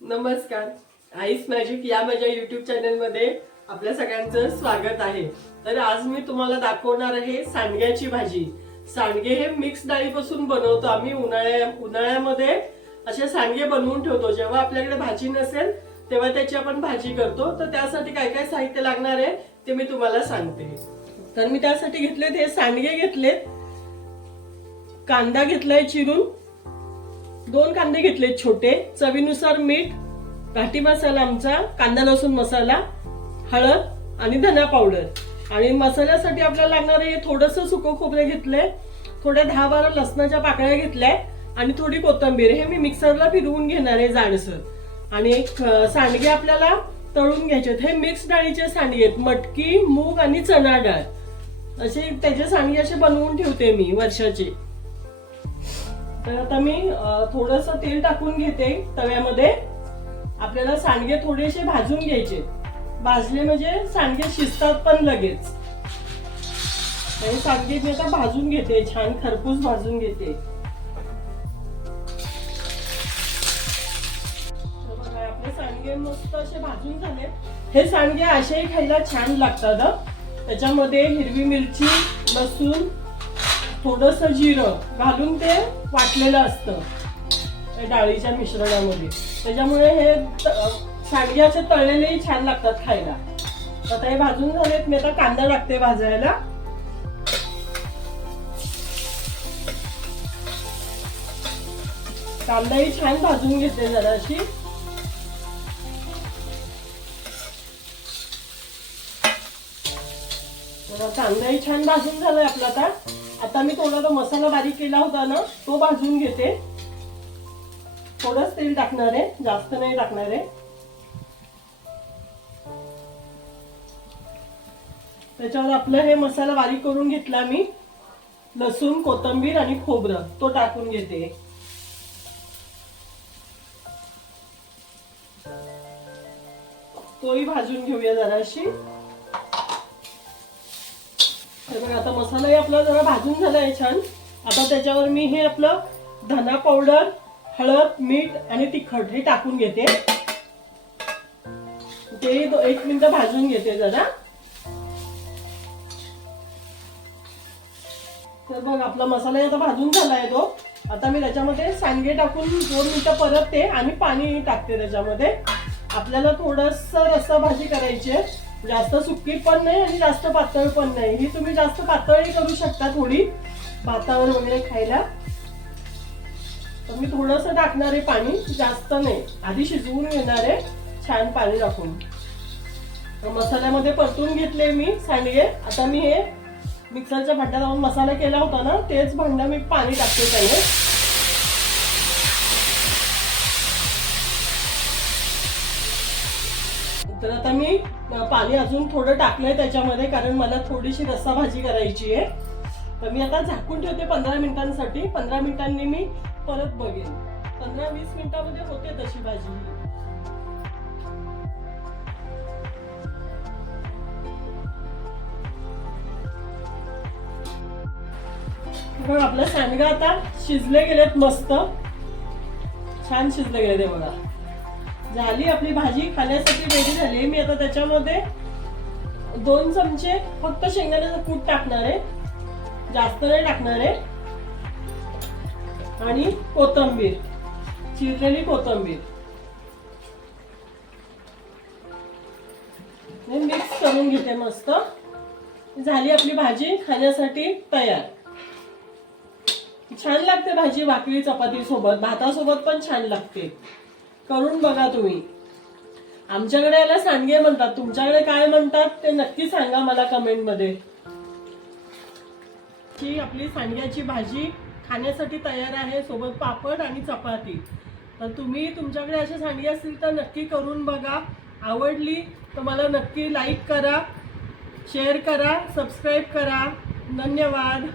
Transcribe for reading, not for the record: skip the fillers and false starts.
नमस्कार. Ice magic या माझ्या YouTube चॅनलमध्ये आपल्या सगळ्यांचं स्वागत आहे. तर आज मी तुम्हाला दाखवणार आहे सांडग्याची भाजी. सांडगे हे मिक्स डाळीपासून बनवतो आम्ही. उन्हाळ्यामध्ये असे सांडगे बनवून ठेवतो. जेव्हा आपल्याकडे भाजी नसेल तेव्हा त्याची आपण भाजी करतो. तर त्यासाठी काय काय साहित्य लागणार आहे ते मी तुम्हाला सांगते. तर मी त्यासाठी घेतलेत हे सांडगे घेतलेत, कांदा घेतलाय चिरून, 2 कांदे घेतले छोटे, चवीनुसार मीठ, घाटी मसाला आमचा, कांदा लसूण मसाला, हळद आणि धना पावडर। आणि मसाल्यासाठी आपल्याला लागणार आहे थोडंसं सुकं खोबरं घेतलंय, थोड्या 10-12 लसणाच्या पाकळ्या घेतल्या आणि थोडी कोथिंबीर। हे मी मिक्सरला फिरवून घेणार आहे जाडसर। आणि एक सांडगे आपल्याला तळून घ्यायचे। हे मिक्स डाळीचे सांडगे आहेत, मटकी, मूग आणि चणा डाळ असे त्याचे सांडगे असे बनवून ठेवते मी वर्षाचे। तर आता मी थोडंसं तेल टाकून घेते तव्यामध्ये। आपल्याला सांडगे थोडेसे भाजून घ्यायचे, भाजले म्हणजे सांडगे शिजतात पण लगेच। हे सांडगे मी आता भाजून घेते, छान खरपूस भाजून घेते। बघा आपले सांडगे मस्त असे भाजून झाले। हे सांडगे असेही खायला छान लागतात। त्याच्यामध्ये हिरवी मिरची, लसूण, थोडंसं जिरं घालून ते वाटलेलं असतं डाळीच्या मिश्रणामध्ये। त्याच्यामुळे हे सांडगे असे तळलेलेही छान लागतात खायला। आता हे भाजून झालेत, मी आता कांदा टाकते भाजायला। कांदाही छान भाजून घेते जराशी। कांदाही छान भाजून झालाय आपला। आता मी थोडा मसाला बारीक केला होता ना तो भाजून घेते। थोडंच तेल टाकणार आहे, जास्त नाही टाकणार आहे। त्याच्यावर आपलं हे मसाला बारीक करून घेतला मी, लसूण, कोथिंबीर आणि खोबरं तो टाकून घेते। तोही भाजून घेऊया जराशी। आता मसालाही आपला जरा भाजून झालाय छान। आता त्याच्यावर मी हे आपलं धना पावडर, हळद, मीठ आणि तिखट हे टाकून घेते। ते 1 मिनिट भाजून घेते जरा। तर बघ आपला मसाला आता भाजून झालाय तो। आता मी त्याच्यामध्ये सांडगे टाकून 2 मिनिटं परतते आणि पाणी टाकते त्याच्यामध्ये। आपल्याला थोडंसं रस्सा भाजी करायची आहे, जास्त सुकी पण नाही आणि जास्त पातळ पण नाही। ही तुम्ही जास्त पातळही करू शकता थोडी भातावर वगैरे खायला। तर मी थोडंसं टाकणार आहे पाणी, जास्त नाही। आधी शिजवून घेणार आहे छान पाणी टाकून। तर मसाल्यामध्ये परतून घेतले मी सांडगे। आता मी हे मिक्सरच्या भांड्यात लावून मसाला केला होता ना तेच भांडं मी पाणी टाकते त्याने। तर आता मी पाणी अजून थोडं टाकलंय त्याच्यामध्ये, कारण मला थोडीशी रस्सा भाजी करायची आहे। तर मी आता झाकून ठेवते 15 मिनिटांसाठी। 15 मिनिटांनी मी परत बघेन। 15-20 मिनिटांमध्ये होते तशी भाजी। बघा आपलं सांडगं आता शिजले गेलेत, मस्त छान शिजले गेले ते बघा। झाली आपली भाजी, खाण्यासाठी रेडी झाली। मी आता त्याच्यामध्ये 2 चमचे फक्त शेंगदाण्याचं कूट टाकणार आहे, जास्त नाही टाकणार आहे। आणि कोथिंबीर, चिरलेली कोथिंबीर मिक्स करून घेते मस्त। झाली आपली भाजी खाण्यासाठी तयार। छान लागते भाजी, भाकरी चपाती सोबत, भातासोबत पण छान लागते। करून बघा तुम्ही। आमच्याकडे याला सांडगे म्हणतात, तुमच्याकडे काय म्हणतात ते नक्की सांगा मला कमेंट मध्ये। ही आपली सांडग्याची भाजी खाण्यासाठी तयार आहे, सोबत पापड आणि चपाती। तर तुम्ही तुमच्याकडे असे सांडगे असतील तर नक्की करून बघा। आवडली तर मला नक्की लाईक करा, शेअर करा, सबस्क्राईब करा। धन्यवाद।